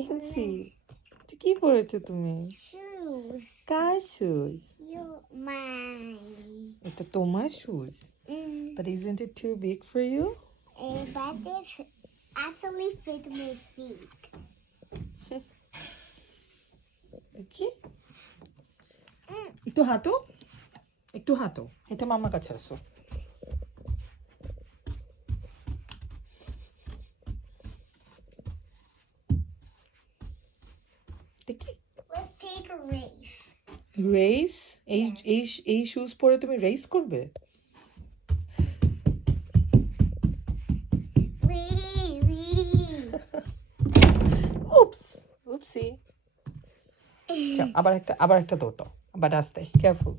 ইনসি কি পরেছো তুমি? Shoes. কার শুজ? You mine. এটা তোমার shoes, but isn't it too big for you? But this actually fit my feet. কি একটু হাঁটো, একটু হাঁটো, এটা মামার কাছে আসো। দেখি Let's take a race. Race, এই এই এই শুজ পরে তুমি রেস করবে? Wee. উপস, উপসি। আবার একটা দৌড় দাও, আবার আস্তে, কেয়ারফুল।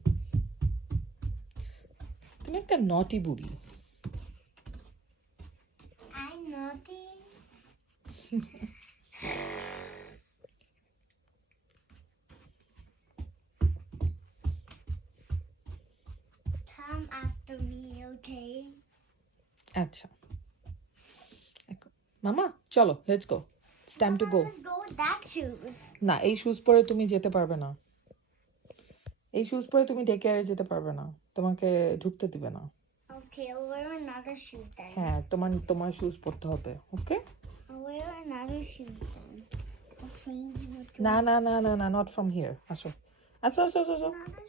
তুমি একটা নটি বুড়ি। I'm naughty. Come after me, okay? আচ্ছা মামা চলো, let's go, it's time to go. Let's go with that shoes. না, এই শুজ পরে তুমি যেতে পারবে না, এই শুজ পরে তুমি ডে কেয়ারে যেতে পারবে না, তোমাকে ঢুকতে দিবে না। Okay, I'll wear another shoes then. হ্যাঁ, তোমার শুজ পরতে হবে, ওকে? I'll wear another shoes then. I'll change with না না না না না, নট ফ্রম হিয়ার, আসো আসো আসো আসো। another